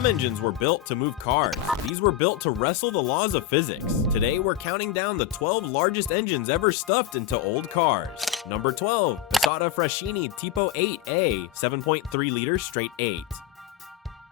Some engines were built to move cars. These were built to wrestle the laws of physics. Today, we're counting down the 12 largest engines ever stuffed into old cars. Number 12, Isotta Fraschini Tipo 8A, 7.3-liter straight 8.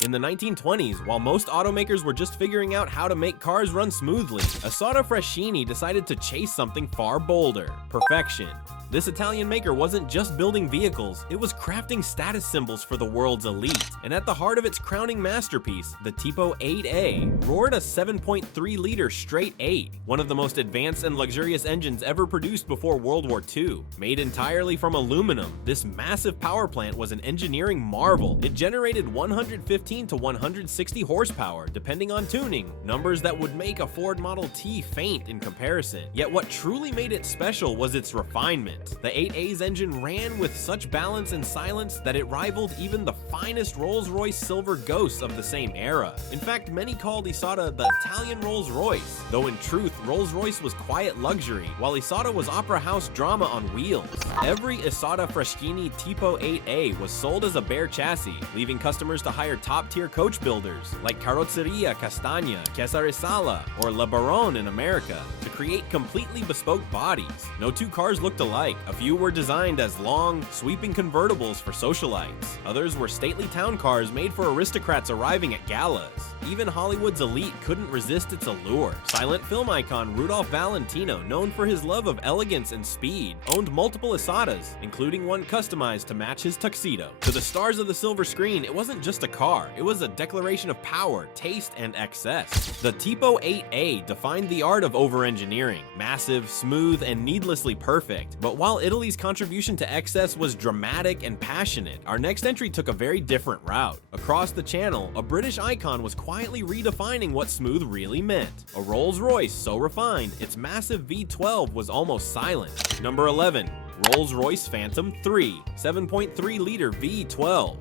In the 1920s, while most automakers were just figuring out how to make cars run smoothly, Isotta Fraschini decided to chase something far bolder: perfection. This Italian maker wasn't just building vehicles, it was crafting status symbols for the world's elite. And at the heart of its crowning masterpiece, the Tipo 8A, roared a 7.3-liter straight 8, one of the most advanced and luxurious engines ever produced before World War II. Made entirely from aluminum, this massive power plant was an engineering marvel. It generated 115 to 160 horsepower, depending on tuning, numbers that would make a Ford Model T faint in comparison. Yet what truly made it special was its refinement. The 8A's engine ran with such balance and silence that it rivaled even the finest Rolls-Royce silver ghosts of the same era. In fact, many called Isotta the Italian Rolls-Royce, though in truth, Rolls-Royce was quiet luxury, while Isotta was opera house drama on wheels. Every Isotta Fraschini Tipo 8A was sold as a bare chassis, leaving customers to hire top-tier coach builders like Carrozzeria Castagna, Chiesa or La Barone in America to create completely bespoke bodies. No two cars looked alike. A few were designed as long, sweeping convertibles for socialites. Others were stately town cars made for aristocrats arriving at galas. Even Hollywood's elite couldn't resist its allure. Silent film icon Rudolph Valentino, known for his love of elegance and speed, owned multiple Isottas, including one customized to match his tuxedo. To the stars of the silver screen, it wasn't just a car, it was a declaration of power, taste, and excess. The Tipo 8A defined the art of over-engineering, massive, smooth, and needlessly perfect. But while Italy's contribution to excess was dramatic and passionate, our next entry took a very different route. Across the channel, a British icon was quietly redefining what smooth really meant. A Rolls-Royce so refined, its massive V12 was almost silent. Number 11, Rolls-Royce Phantom III, 7.3-liter V12.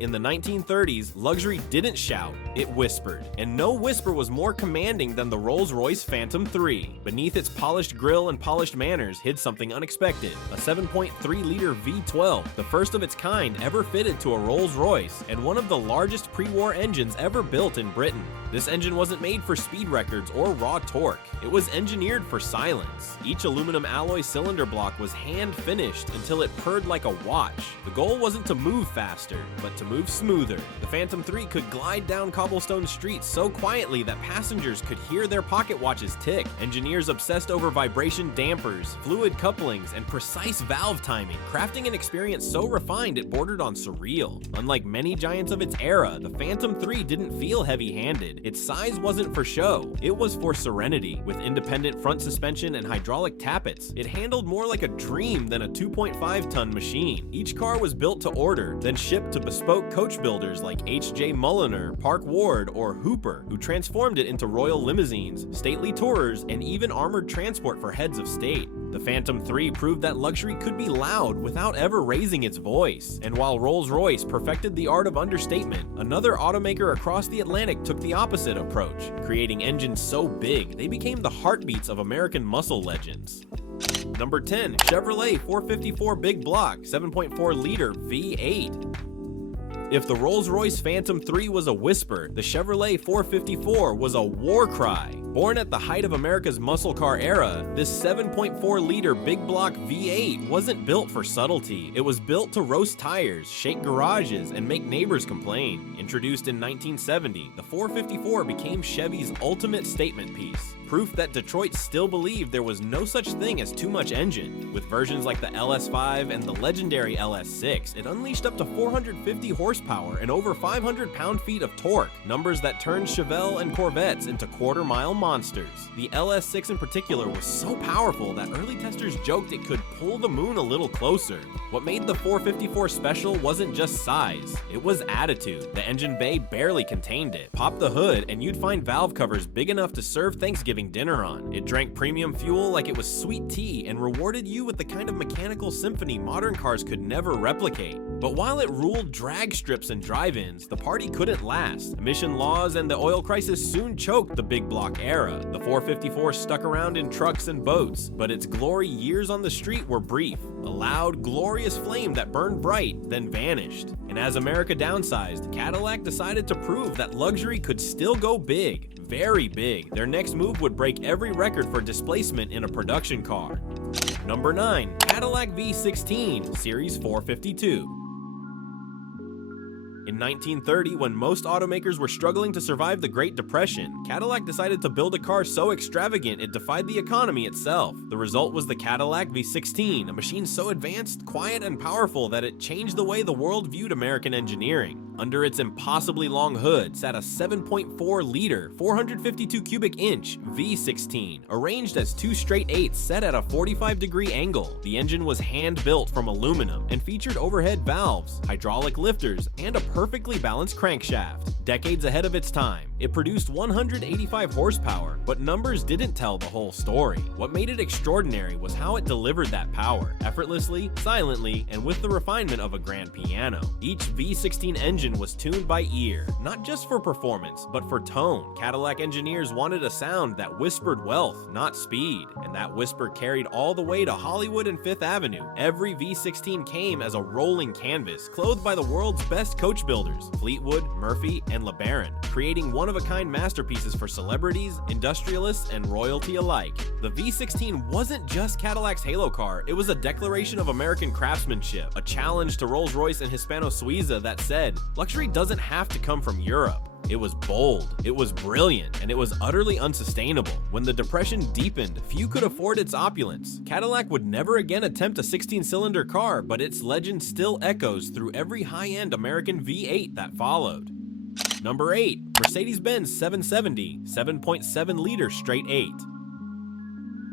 In the 1930s, luxury didn't shout, it whispered. And no whisper was more commanding than the Rolls-Royce Phantom III. Beneath its polished grille and polished manners hid something unexpected: a 7.3-liter V12, the first of its kind ever fitted to a Rolls-Royce, and one of the largest pre-war engines ever built in Britain. This engine wasn't made for speed records or raw torque. It was engineered for silence. Each aluminum alloy cylinder block was hand-finished until it purred like a watch. The goal wasn't to move faster, but to move smoother. The Phantom III could glide down cobblestone streets so quietly that passengers could hear their pocket watches tick. Engineers obsessed over vibration dampers, fluid couplings, and precise valve timing, crafting an experience so refined it bordered on surreal. Unlike many giants of its era, the Phantom III didn't feel heavy-handed. Its size wasn't for show, it was for serenity. With independent front suspension and hydraulic tappets, it handled more like a dream than a 2.5-ton machine. Each car was built to order, then shipped to bespoke coach builders like H.J. Mulliner, Park Ward, or Hooper, who transformed it into royal limousines, stately tourers, and even armored transport for heads of state. The Phantom III proved that luxury could be loud without ever raising its voice. And while Rolls-Royce perfected the art of understatement, another automaker across the Atlantic took the opposite approach, creating engines so big they became the heartbeats of American muscle legends. Number 10, Chevrolet 454 Big Block 7.4-liter V8. If the Rolls-Royce Phantom III was a whisper, the Chevrolet 454 was a war cry. Born at the height of America's muscle car era, this 7.4-liter big block V8 wasn't built for subtlety. It was built to roast tires, shake garages, and make neighbors complain. Introduced in 1970, the 454 became Chevy's ultimate statement piece. Proof that Detroit still believed there was no such thing as too much engine. With versions like the LS5 and the legendary LS6, it unleashed up to 450 horsepower and over 500 pound-feet of torque, numbers that turned Chevelle and Corvettes into quarter-mile monsters. The LS6 in particular was so powerful that early testers joked it could pull the moon a little closer. What made the 454 special wasn't just size, it was attitude. The engine bay barely contained it. Pop the hood and you'd find valve covers big enough to serve Thanksgiving Thanksgiving dinner on. It drank premium fuel like it was sweet tea and rewarded you with the kind of mechanical symphony modern cars could never replicate. But while it ruled drag strips and drive-ins, the party couldn't last. Emission laws and the oil crisis soon choked the big block era. The 454 stuck around in trucks and boats, but its glory years on the street were brief. A loud, glorious flame that burned bright, then vanished. And as America downsized, Cadillac decided to prove that luxury could still go big, very big. Their next move would break every record for displacement in a production car. Number 9. Cadillac V16, Series 452. In 1930, when most automakers were struggling to survive the Great Depression, Cadillac decided to build a car so extravagant it defied the economy itself. The result was the Cadillac V16, a machine so advanced, quiet, and powerful that it changed the way the world viewed American engineering. Under its impossibly long hood sat a 7.4-liter, 452-cubic-inch V16, arranged as two straight eighths set at a 45-degree angle. The engine was hand-built from aluminum and featured overhead valves, hydraulic lifters, and a perfectly balanced crankshaft. Decades ahead of its time, it produced 185 horsepower, but numbers didn't tell the whole story. What made it extraordinary was how it delivered that power, effortlessly, silently, and with the refinement of a grand piano. Each V16 engine was tuned by ear, not just for performance, but for tone. Cadillac engineers wanted a sound that whispered wealth, not speed, and that whisper carried all the way to Hollywood and Fifth Avenue. Every V16 came as a rolling canvas, clothed by the world's best coach builders, Fleetwood, Murphy, and LeBaron, creating one-of-a-kind masterpieces for celebrities, industrialists, and royalty alike. The V16 wasn't just Cadillac's halo car, it was a declaration of American craftsmanship, a challenge to Rolls-Royce and Hispano-Suiza that said, luxury doesn't have to come from Europe. It was bold, it was brilliant, and it was utterly unsustainable. When the Depression deepened, few could afford its opulence. Cadillac would never again attempt a 16-cylinder car, but its legend still echoes through every high-end American V8 that followed. Number 8. Mercedes-Benz 770, 7.7-liter straight 8.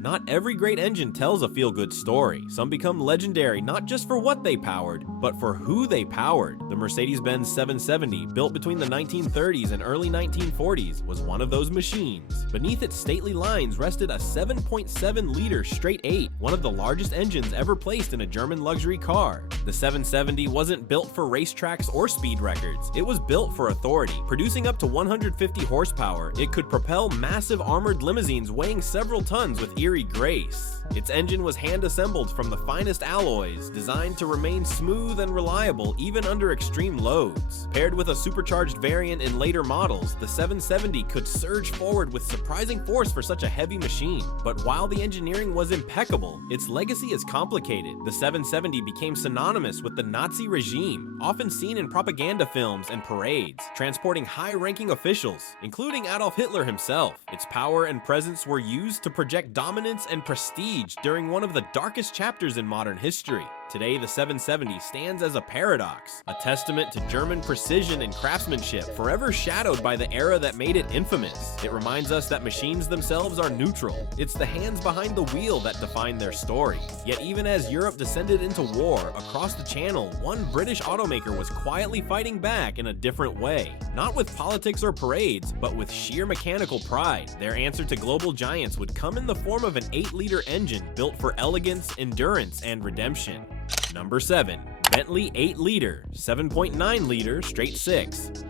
Not every great engine tells a feel-good story. Some become legendary not just for what they powered, but for who they powered. The Mercedes-Benz 770, built between the 1930s and early 1940s, was one of those machines. Beneath its stately lines rested a 7.7-liter straight 8, one of the largest engines ever placed in a German luxury car. The 770 wasn't built for racetracks or speed records. It was built for authority. Producing up to 150 horsepower, it could propel massive armored limousines weighing several tons with eerie grace. Its engine was hand-assembled from the finest alloys, designed to remain smooth and reliable even under extreme loads. Paired with a supercharged variant in later models, the 770 could surge forward with surprising force for such a heavy machine. But while the engineering was impeccable, its legacy is complicated. The 770 became synonymous with the Nazi regime, often seen in propaganda films and parades, transporting high-ranking officials, including Adolf Hitler himself. Its power and presence were used to project dominance and prestige during one of the darkest chapters in modern history. Today, the 770 stands as a paradox, a testament to German precision and craftsmanship, forever shadowed by the era that made it infamous. It reminds us that machines themselves are neutral. It's the hands behind the wheel that define their story. Yet even as Europe descended into war, across the channel, one British automaker was quietly fighting back in a different way. Not with politics or parades, but with sheer mechanical pride. Their answer to global giants would come in the form of an 8-liter engine built for elegance, endurance, and redemption. Number 7. Bentley 8-liter, 7.9-liter straight 6.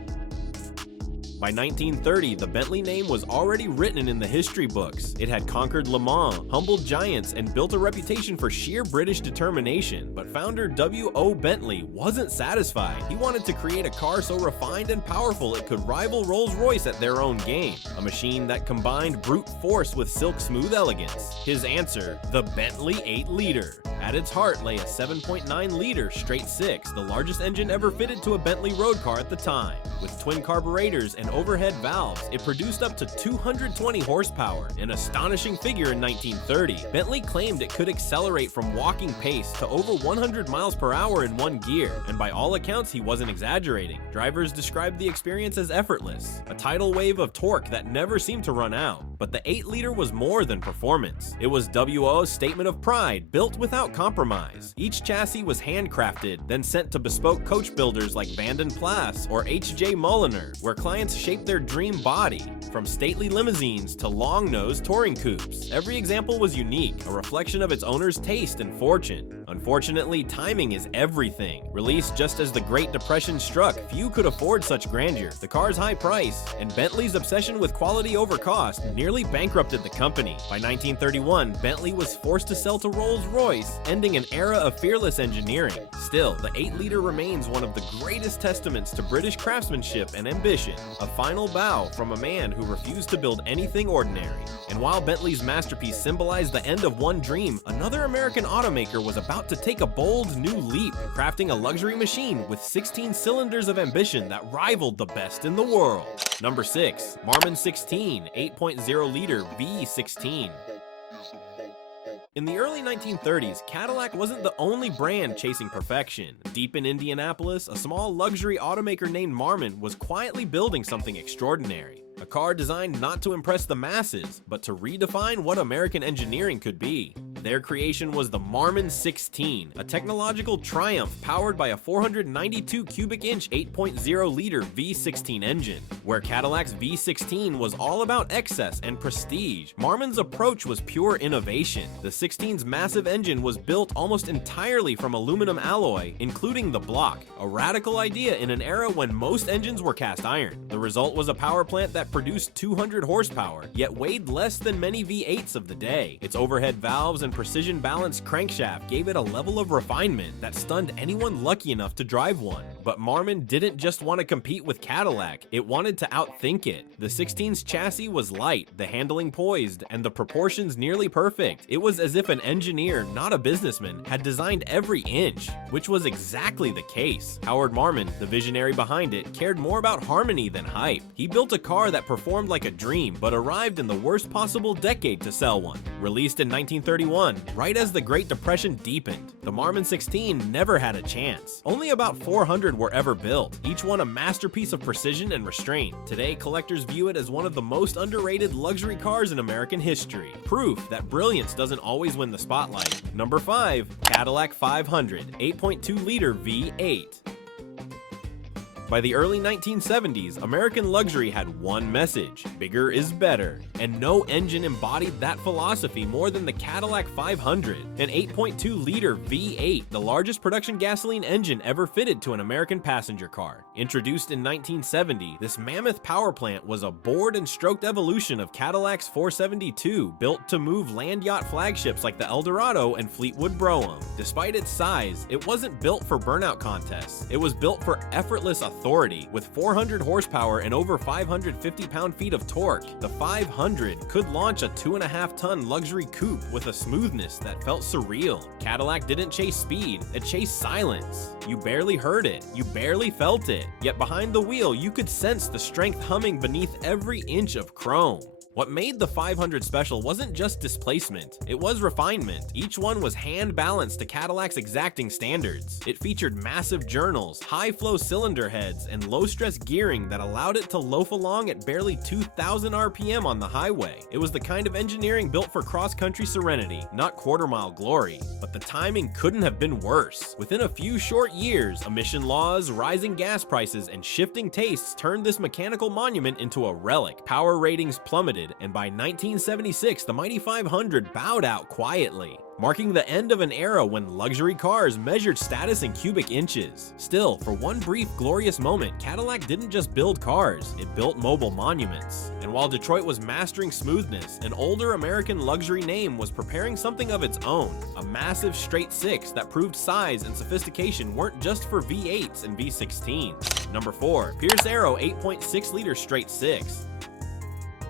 By 1930, the Bentley name was already written in the history books. It had conquered Le Mans, humbled giants, and built a reputation for sheer British determination. But founder W.O. Bentley wasn't satisfied. He wanted to create a car so refined and powerful it could rival Rolls-Royce at their own game. A machine that combined brute force with silk-smooth elegance. His answer, the Bentley 8-liter. At its heart lay a 7.9-liter straight 6, the largest engine ever fitted to a Bentley road car at the time. With twin carburetors and overhead valves, it produced up to 220 horsepower, an astonishing figure in 1930. Bentley claimed it could accelerate from walking pace to over 100 miles per hour in one gear, and by all accounts he wasn't exaggerating. Drivers described the experience as effortless, a tidal wave of torque that never seemed to run out. But the 8-liter was more than performance. It was WO's statement of pride, built without compromise. Each chassis was handcrafted, then sent to bespoke coach builders like Vanden Plas or H.J. Mulliner, where clients shaped their dream body. from stately limousines to long-nosed touring coupes. Every example was unique, a reflection of its owner's taste and fortune. Unfortunately, timing is everything. Released just as the Great Depression struck, few could afford such grandeur. The car's high price and Bentley's obsession with quality over cost nearly bankrupted the company. By 1931, Bentley was forced to sell to Rolls-Royce, ending an era of fearless engineering. Still, the 8-liter remains one of the greatest testaments to British craftsmanship and ambition, a final bow from a man who refused to build anything ordinary. And while Bentley's masterpiece symbolized the end of one dream, another American automaker was about to take a bold new leap, crafting a luxury machine with 16 cylinders of ambition that rivaled the best in the world. Number 6. Marmon 16 8.0-liter V16. In the early 1930s, Cadillac wasn't the only brand chasing perfection. Deep in Indianapolis, a small luxury automaker named Marmon was quietly building something extraordinary. A car designed not to impress the masses, but to redefine what American engineering could be. Their creation was the Marmon 16, a technological triumph powered by a 492 cubic inch 8.0-liter V16 engine. Where Cadillac's V16 was all about excess and prestige, Marmon's approach was pure innovation. The 16's massive engine was built almost entirely from aluminum alloy, including the block, a radical idea in an era when most engines were cast iron. The result was a power plant that produced 200 horsepower, yet weighed less than many V8s of the day. Its overhead valves and precision-balanced crankshaft gave it a level of refinement that stunned anyone lucky enough to drive one. But Marmon didn't just want to compete with Cadillac, it wanted to outthink it. The 16's chassis was light, the handling poised, and the proportions nearly perfect. It was as if an engineer, not a businessman, had designed every inch, which was exactly the case. Howard Marmon, the visionary behind it, cared more about harmony than hype. He built a car that performed like a dream, but arrived in the worst possible decade to sell one. Released in 1931, right as the Great Depression deepened, the Marmon 16 never had a chance. Only about 400 were ever built, each one a masterpiece of precision and restraint. Today, collectors view it as one of the most underrated luxury cars in American history. Proof that brilliance doesn't always win the spotlight. Number 5. Cadillac 500 8.2-liter V8. By the early 1970s, American luxury had one message: bigger is better. And no engine embodied that philosophy more than the Cadillac 500, an 8.2-liter V8, the largest production gasoline engine ever fitted to an American passenger car. Introduced in 1970, this mammoth power plant was a bored and stroked evolution of Cadillac's 472, built to move land yacht flagships like the Eldorado and Fleetwood Brougham. Despite its size, it wasn't built for burnout contests. It was built for effortless authority. With 400 horsepower and over 550 pound-feet of torque, the 500 could launch a 2.5-ton luxury coupe with a smoothness that felt surreal. Cadillac didn't chase speed, it chased silence. You barely heard it, you barely felt it, yet behind the wheel you could sense the strength humming beneath every inch of chrome. What made the 500 special wasn't just displacement, it was refinement. Each one was hand-balanced to Cadillac's exacting standards. It featured massive journals, high-flow cylinder heads, and low-stress gearing that allowed it to loaf along at barely 2,000 RPM on the highway. It was the kind of engineering built for cross-country serenity, not quarter-mile glory. But the timing couldn't have been worse. Within a few short years, emission laws, rising gas prices, and shifting tastes turned this mechanical monument into a relic. Power ratings plummeted, and by 1976, the mighty 500 bowed out quietly, marking the end of an era when luxury cars measured status in cubic inches. Still, for one brief glorious moment, Cadillac didn't just build cars, it built mobile monuments. And while Detroit was mastering smoothness, an older American luxury name was preparing something of its own, a massive straight six that proved size and sophistication weren't just for V8s and V16s. Number 4. Pierce Arrow 8.6-liter straight six.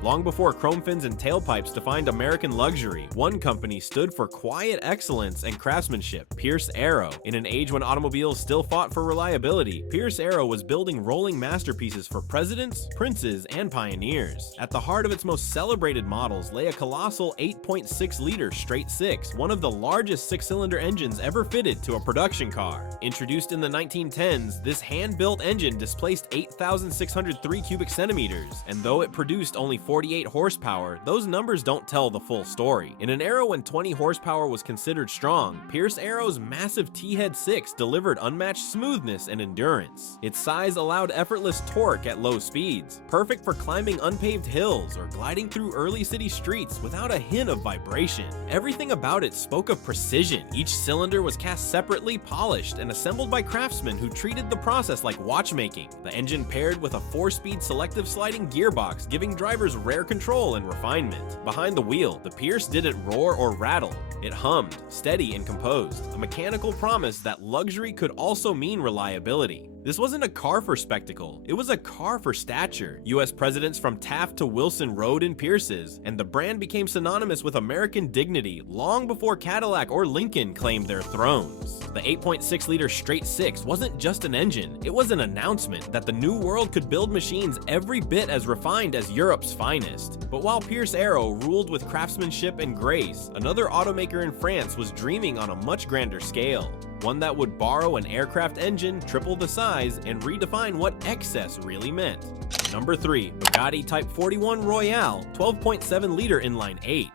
Long before chrome fins and tailpipes defined American luxury, one company stood for quiet excellence and craftsmanship: Pierce Arrow. In an age when automobiles still fought for reliability, Pierce Arrow was building rolling masterpieces for presidents, princes, and pioneers. At the heart of its most celebrated models lay a colossal 8.6-liter straight six, one of the largest six-cylinder engines ever fitted to a production car. Introduced in the 1910s, this hand-built engine displaced 8,603 cubic centimeters, and though it produced only 48 horsepower, those numbers don't tell the full story. In an era when 20 horsepower was considered strong, Pierce Arrow's massive T-Head 6 delivered unmatched smoothness and endurance. Its size allowed effortless torque at low speeds, perfect for climbing unpaved hills or gliding through early city streets without a hint of vibration. Everything about it spoke of precision. Each cylinder was cast separately, polished, and assembled by craftsmen who treated the process like watchmaking. The engine paired with a 4-speed selective sliding gearbox, giving drivers rare control and refinement. Behind the wheel, the Pierce didn't roar or rattle. It hummed, steady and composed, a mechanical promise that luxury could also mean reliability. This wasn't a car for spectacle, it was a car for stature. US presidents from Taft to Wilson rode in Pierces, and the brand became synonymous with American dignity long before Cadillac or Lincoln claimed their thrones. The 8.6-liter straight six wasn't just an engine, it was an announcement that the new world could build machines every bit as refined as Europe's finest. But while Pierce Arrow ruled with craftsmanship and grace, another automaker in France was dreaming on a much grander scale. One that would borrow an aircraft engine, triple the size, and redefine what excess really meant. Number 3. Bugatti Type 41 Royale 12.7-liter inline 8.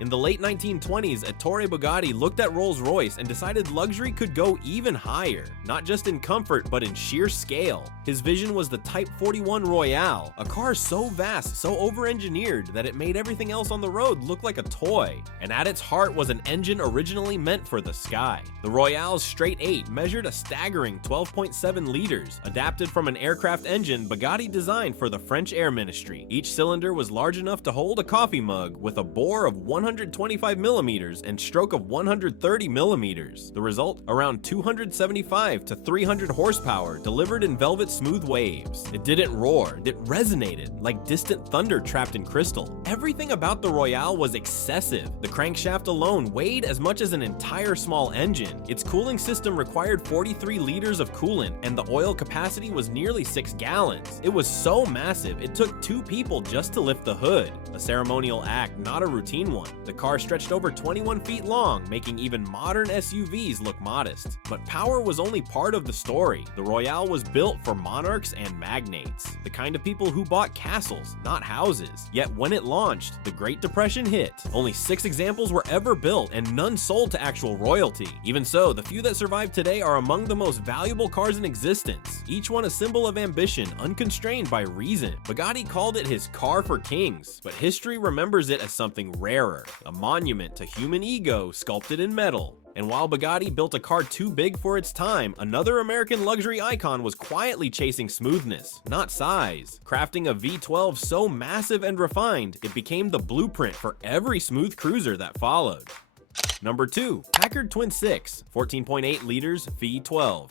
In the late 1920s, Ettore Bugatti looked at Rolls-Royce and decided luxury could go even higher, not just in comfort but in sheer scale. His vision was the Type 41 Royale, a car so vast, so over-engineered that it made everything else on the road look like a toy. And at its heart was an engine originally meant for the sky. The Royale's straight 8 measured a staggering 12.7 liters, adapted from an aircraft engine Bugatti designed for the French Air Ministry. Each cylinder was large enough to hold a coffee mug with a bore of 125 millimeters and stroke of 130 millimeters. The result? Around 275 to 300 horsepower delivered in velvet smooth waves. It didn't roar, it resonated like distant thunder trapped in crystal. Everything about the Royale was excessive. The crankshaft alone weighed as much as an entire small engine. Its cooling system required 43 liters of coolant, and the oil capacity was nearly 6 gallons. It was so massive, it took 2 people just to lift the hood. A ceremonial act, not a routine one. The car stretched over 21 feet long, making even modern SUVs look modest. But power was only part of the story. The Royale was built for monarchs and magnates, the kind of people who bought castles, not houses. Yet when it launched, the Great Depression hit. Only 6 examples were ever built, and none sold to actual royalty. Even so, the few that survive today are among the most valuable cars in existence, each one a symbol of ambition, unconstrained by reason. Bugatti called it his car for kings, but history remembers it as something rarer, a monument to human ego sculpted in metal. And while Bugatti built a car too big for its time, another American luxury icon was quietly chasing smoothness, not size. Crafting a V12 so massive and refined, it became the blueprint for every smooth cruiser that followed. Number 2. Packard Twin Six 14.8 liters V12.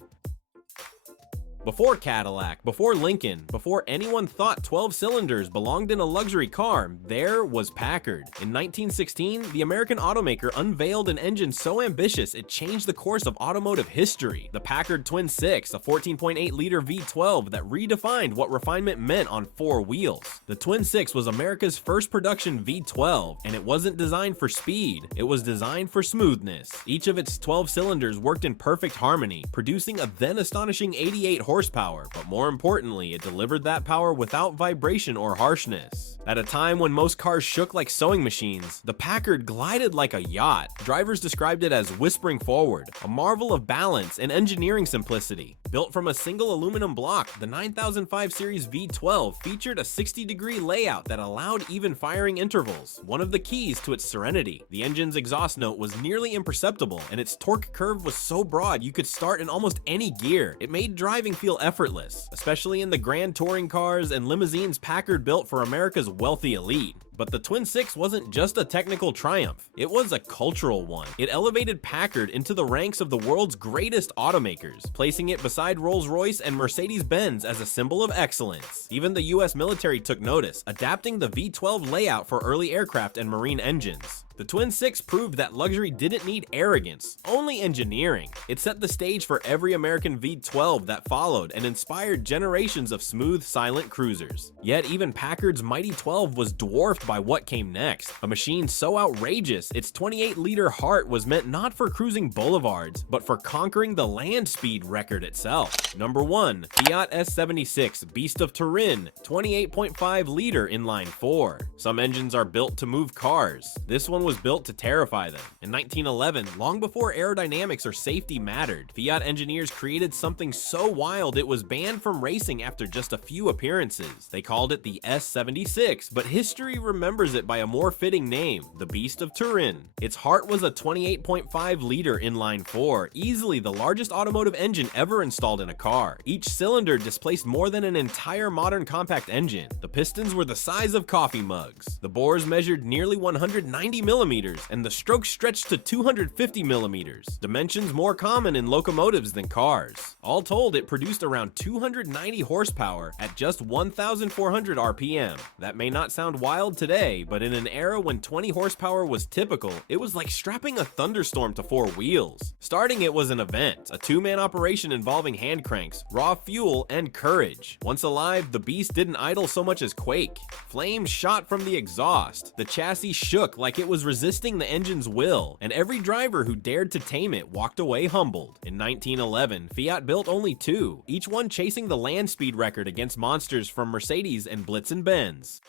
Before Cadillac, before Lincoln, before anyone thought 12 cylinders belonged in a luxury car, there was Packard. In 1916, the American automaker unveiled an engine so ambitious it changed the course of automotive history. The Packard Twin Six, a 14.8-liter V12 that redefined what refinement meant on 4 wheels. The Twin Six was America's first production V12, and it wasn't designed for speed, it was designed for smoothness. Each of its 12 cylinders worked in perfect harmony, producing a then astonishing 88 horsepower, but more importantly, it delivered that power without vibration or harshness. At a time when most cars shook like sewing machines, the Packard glided like a yacht. Drivers described it as whispering forward, a marvel of balance and engineering simplicity. Built from a single aluminum block, the 9005 Series V12 featured a 60-degree layout that allowed even firing intervals, one of the keys to its serenity. The engine's exhaust note was nearly imperceptible, and its torque curve was so broad you could start in almost any gear. It made driving feel effortless, especially in the grand touring cars and limousines Packard built for America's wealthy elite. But the Twin Six wasn't just a technical triumph, it was a cultural one. It elevated Packard into the ranks of the world's greatest automakers, placing it beside Rolls-Royce and Mercedes-Benz as a symbol of excellence. Even the US military took notice, adapting the V12 layout for early aircraft and marine engines. The Twin Six proved that luxury didn't need arrogance, only engineering. It set the stage for every American V12 that followed and inspired generations of smooth, silent cruisers. Yet even Packard's mighty 12 was dwarfed by what came next, a machine so outrageous its 28-liter heart was meant not for cruising boulevards, but for conquering the land speed record itself. Number 1. Fiat S76 Beast of Turin, 28.5-liter inline 4. Some engines are built to move cars. This one was built to terrify them. In 1911, long before aerodynamics or safety mattered, Fiat engineers created something so wild it was banned from racing after just a few appearances. They called it the S76, but history remembers it by a more fitting name, the Beast of Turin. Its heart was a 28.5-liter inline 4, easily the largest automotive engine ever installed in a car. Each cylinder displaced more than an entire modern compact engine. The pistons were the size of coffee mugs. The bores measured nearly 190 millimeters, and the strokes stretched to 250 millimeters, dimensions more common in locomotives than cars. All told, it produced around 290 horsepower at just 1,400 RPM. That may not sound wild today, but in an era when 20 horsepower was typical, it was like strapping a thunderstorm to 4 wheels. Starting it was an event, a 2-man operation involving hand cranks, raw fuel, and courage. Once alive, the beast didn't idle so much as quake. Flames shot from the exhaust. The chassis shook like it was resisting the engine's will, and every driver who dared to tame it walked away humbled. In 1911, Fiat built only 2, each one chasing the land speed record against monsters from Mercedes and Blitz & Benz.